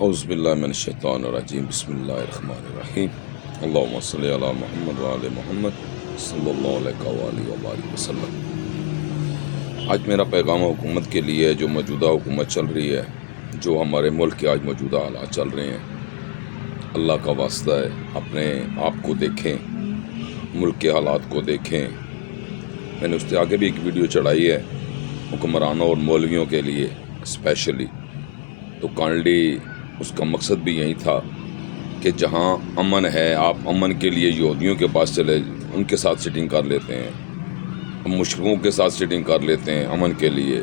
اعوذ باللہ من الشیطان الرجیم بسم اللہ الرحمن الرحیم اللہم صلی علی محمد وعلی محمد صلی اللہ علیہ وآلہ وآلہ وسلم۔ آج میرا پیغام حکومت کے لیے جو موجودہ حکومت چل رہی ہے، جو ہمارے ملک کے آج موجودہ حالات چل رہے ہیں، اللہ کا واسطہ ہے اپنے آپ کو دیکھیں، ملک کے حالات کو دیکھیں۔ میں نے اس سے آگے بھی ایک ویڈیو چڑھائی ہے حکمرانوں اور مولویوں کے لیے اسپیشلی، تو کائنڈلی اس کا مقصد بھی یہی تھا کہ جہاں امن ہے آپ امن کے لیے یہودیوں کے پاس چلے، ان کے ساتھ سیٹنگ کر لیتے ہیں، مشرکوں کے ساتھ سیٹنگ کر لیتے ہیں امن کے لیے،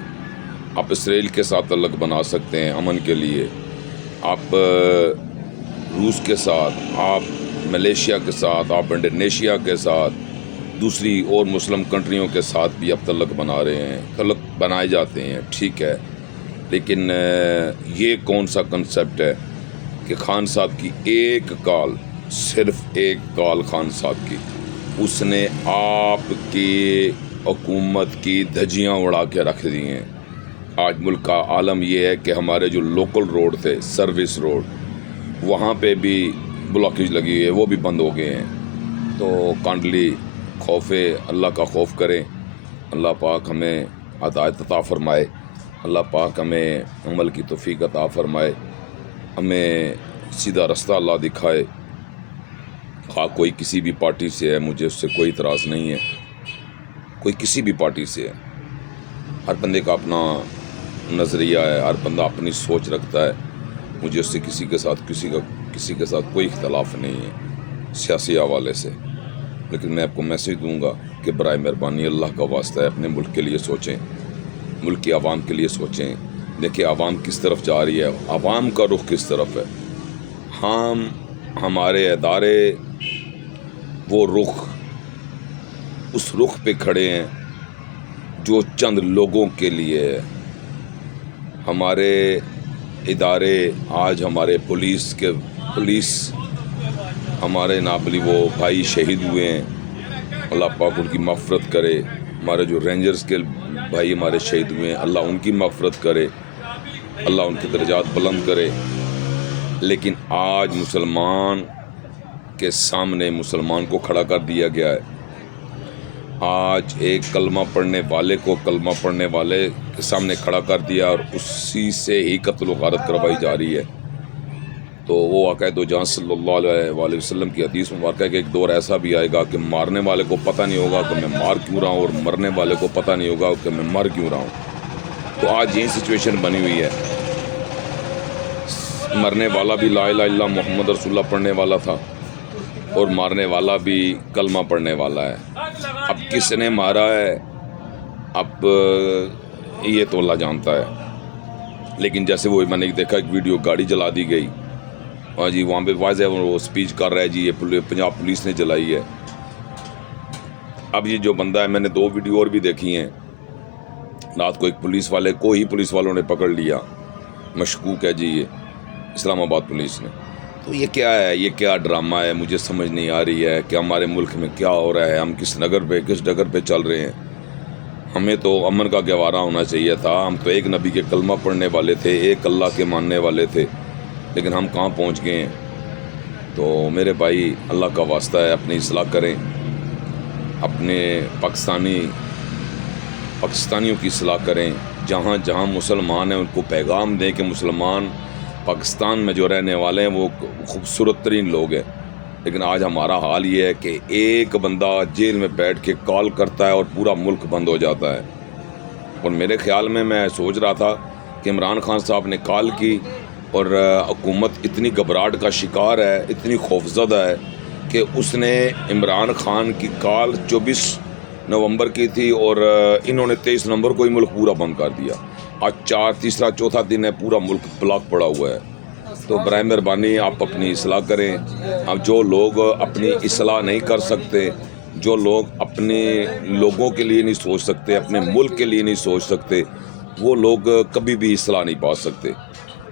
آپ اسرائیل کے ساتھ تعلق بنا سکتے ہیں امن کے لیے، آپ روس کے ساتھ، آپ ملیشیا کے ساتھ، آپ انڈونیشیا کے ساتھ، دوسری اور مسلم کنٹریوں کے ساتھ بھی اب تعلق بنا رہے ہیں، تعلق بنائے جاتے ہیں، ٹھیک ہے، لیکن یہ کون سا کنسیپٹ ہے کہ خان صاحب کی ایک کال، صرف ایک کال خان صاحب کی، اس نے آپ کی حکومت کی دھجیاں اڑا کے رکھ دی ہیں۔ آج ملک کا عالم یہ ہے کہ ہمارے جو لوکل روڈ تھے، سروس روڈ، وہاں پہ بھی بلاکیج لگی ہے، وہ بھی بند ہو گئے ہیں۔ تو کانڈلی خوف اللہ کا خوف کریں، اللہ پاک ہمیں ہدایت عطا فرمائے، اللہ پاک ہمیں عمل کی توفیق عطا فرمائے، ہمیں سیدھا رستہ اللہ دکھائے۔ خواہ کوئی کسی بھی پارٹی سے ہے، مجھے اس سے کوئی اعتراض نہیں ہے، کوئی کسی بھی پارٹی سے ہے، ہر بندے کا اپنا نظریہ ہے، ہر بندہ اپنی سوچ رکھتا ہے، مجھے اس سے کسی کے ساتھ کوئی اختلاف نہیں ہے سیاسی حوالے سے، لیکن میں آپ کو میسیج دوں گا کہ برائے مہربانی اللہ کا واسطہ ہے اپنے ملک کے لیے سوچیں، ملک کی عوام کے لیے سوچیں، دیکھیں عوام کس طرف جا رہی ہے، عوام کا رخ کس طرف ہے۔ ہمارے ادارے وہ رخ، اس رخ پہ کھڑے ہیں جو چند لوگوں کے لیے ہے۔ ہمارے ادارے آج ہمارے پولیس ہمارے ناپلی وہ بھائی شہید ہوئے ہیں، اللہ پاک ان کی مغفرت کرے، ہمارے جو رینجرز کے بھائی ہمارے شہید ہوئے ہیں، اللہ ان کی مغفرت کرے، اللہ ان کے درجات بلند کرے۔ لیکن آج مسلمان کے سامنے مسلمان کو کھڑا کر دیا گیا ہے، آج ایک کلمہ پڑھنے والے کو کلمہ پڑھنے والے کے سامنے کھڑا کر دیا اور اسی سے ہی قتل و غارت کروائی جا رہی ہے۔ تو وہ واقعہ دو جہاں صلی اللہ علیہ وآلہ وسلم کی حدیث میں واقع ہے کہ ایک دور ایسا بھی آئے گا کہ مارنے والے کو پتہ نہیں ہوگا کہ میں مار کیوں رہا ہوں، اور مرنے والے کو پتہ نہیں ہوگا کہ میں مر کیوں رہا ہوں۔ تو آج یہی سچویشن بنی ہوئی ہے، مرنے والا بھی لا الہ الا اللہ محمد رسول اللہ پڑھنے والا تھا، اور مارنے والا بھی کلمہ پڑھنے والا ہے۔ اب کس نے مارا ہے اب یہ تو اللہ جانتا ہے، لیکن جیسے وہ میں نے دیکھا ایک ویڈیو، گاڑی جلا دی گئی، ہاں جی، وہاں پہ واضح وہ اسپیچ کر رہا ہے جی یہ پنجاب پولیس نے جلائی ہے۔ اب یہ جو بندہ ہے، میں نے 2 ویڈیو اور بھی دیکھی ہیں، رات کو ایک پولیس والے کو ہی پولیس والوں نے پکڑ لیا، مشکوک ہے جی یہ اسلام آباد پولیس نے۔ تو یہ کیا ہے، یہ کیا ڈرامہ ہے، مجھے سمجھ نہیں آ رہی ہے کہ ہمارے ملک میں کیا ہو رہا ہے، ہم کس ڈگر پہ چل رہے ہیں۔ ہمیں تو امن کا گہوارہ ہونا چاہیے تھا، ہم تو ایک نبی کے کلمہ پڑھنے والے تھے، ایک اللہ کے ماننے والے تھے، لیکن ہم کہاں پہنچ گئے ہیں۔ تو میرے بھائی اللہ کا واسطہ ہے اپنی اصلاح کریں، اپنے پاکستانیوں کی اصلاح کریں، جہاں جہاں مسلمان ہیں ان کو پیغام دیں کہ مسلمان پاکستان میں جو رہنے والے ہیں وہ خوبصورت ترین لوگ ہیں، لیکن آج ہمارا حال یہ ہے کہ ایک بندہ جیل میں بیٹھ کے کال کرتا ہے اور پورا ملک بند ہو جاتا ہے۔ اور میرے خیال میں سوچ رہا تھا کہ عمران خان صاحب نے کال کی اور حکومت اتنی گھبراہٹ کا شکار ہے، اتنی خوفزدہ ہے کہ اس نے عمران خان کی کال 24 نومبر کی تھی اور انہوں نے 23 نومبر کو ہی ملک پورا بند کر دیا۔ آج تیسرا چوتھا دن ہے، پورا ملک بلاک پڑا ہوا ہے۔ تو برائے مہربانی آپ اپنی اصلاح کریں۔ اب جو لوگ اپنی اصلاح نہیں کر سکتے، جو لوگ اپنے لوگوں کے لیے نہیں سوچ سکتے، اپنے ملک کے لیے نہیں سوچ سکتے، وہ لوگ کبھی بھی اصلاح نہیں پا سکتے۔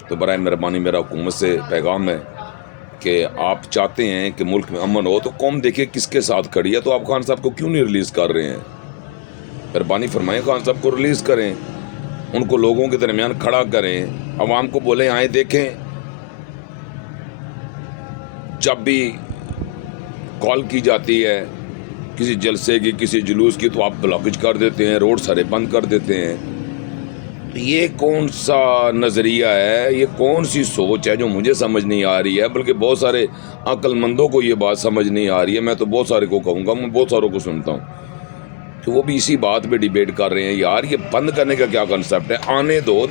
تو برائے مہربانی میرا حکومت سے پیغام ہے کہ آپ چاہتے ہیں کہ ملک میں امن ہو تو قوم دیکھیں کس کے ساتھ کھڑی ہے، تو آپ خان صاحب کو کیوں نہیں ریلیز کر رہے ہیں؟ مہربانی فرمائیں، خان صاحب کو ریلیز کریں، ان کو لوگوں کے درمیان کھڑا کریں، عوام کو بولیں آئیں دیکھیں جب بھی کال کی جاتی ہے کسی جلسے کی، کسی جلوس کی، تو آپ بلاکج کر دیتے ہیں، روڈ سارے بند کر دیتے ہیں. تو یہ کون سا نظریہ ہے، یہ کون سی سوچ ہے جو مجھے سمجھ نہیں آ رہی ہے، بلکہ بہت سارے عقل مندوں کو یہ بات سمجھ نہیں آ رہی ہے. میں تو بہت سارے کو کہوں گا، میں بہت ساروں کو سنتا ہوں کہ وہ بھی اسی بات پہ ڈیبیٹ کر رہے ہیں. یار یہ بند کرنے کا کیا کنسیپٹ ہے؟ آنے دو،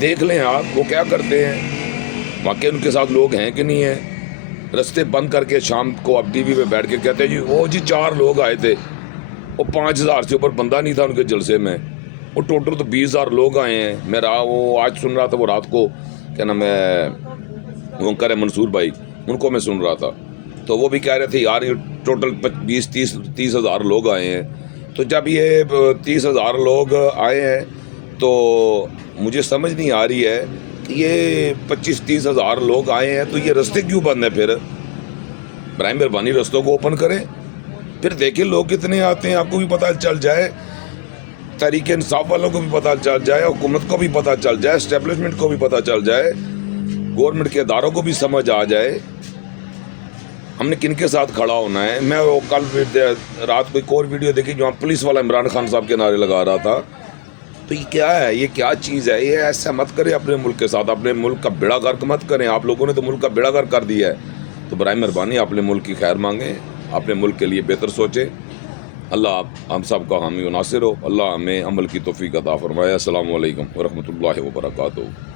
دیکھ لیں آپ وہ کیا کرتے ہیں. واقعی ان کے ساتھ لوگ ہیں کہ نہیں ہیں؟ رستے بند کر کے شام کو اب ٹی وی پہ بیٹھ کے کہتے ہیں جی وہ جی 4 لوگ آئے تھے، وہ 5000 سے اوپر بندہ نہیں تھا ان کے جلسے میں، وہ ٹوٹل تو 20,000 لوگ آئے ہیں. میرا وہ آج سن رہا تھا، وہ رات کو کیا نام ہے وہ کرے منصور بھائی، ان کو میں سن رہا تھا، تو وہ بھی کہہ رہے تھے یار یہ ٹوٹل 20-30 ہزار لوگ آئے ہیں. تو جب یہ 30,000 لوگ آئے ہیں تو مجھے سمجھ نہیں آ رہی ہے کہ یہ 25-30 ہزار لوگ آئے ہیں تو یہ رستے کیوں بند ہیں؟ پھر برائے مہربانی رستوں کو اوپن کریں، پھر دیکھیں لوگ کتنے آتے ہیں، آپ کو بھی پتہ چل جائے، تحریک انصاف والوں کو بھی پتہ چل جائے، حکومت کو بھی پتہ چل جائے، اسٹیبلشمنٹ کو بھی پتہ چل جائے، گورنمنٹ کے اداروں کو بھی سمجھ آ جائے ہم نے کن کے ساتھ کھڑا ہونا ہے. میں وہ کل رات کو ایک اور ویڈیو دیکھی جہاں پولیس والا عمران خان صاحب کے نعرے لگا رہا تھا. تو یہ کیا ہے؟ یہ کیا چیز ہے؟ یہ ایسا مت کریں اپنے ملک کے ساتھ، اپنے ملک کا بیڑا غرق مت کریں. آپ لوگوں نے تو ملک کا بیڑا غرق کر دیا ہے، تو برائے مہربانی اپنے ملک کی خیر مانگیں، اپنے ملک کے لیے بہتر سوچیں. اللہ ہم سب کا حامی و ناصر ہو، اللہ ہمیں عمل کی توفیق عطا فرمائے. السلام علیکم ورحمۃ اللہ وبرکاتہ.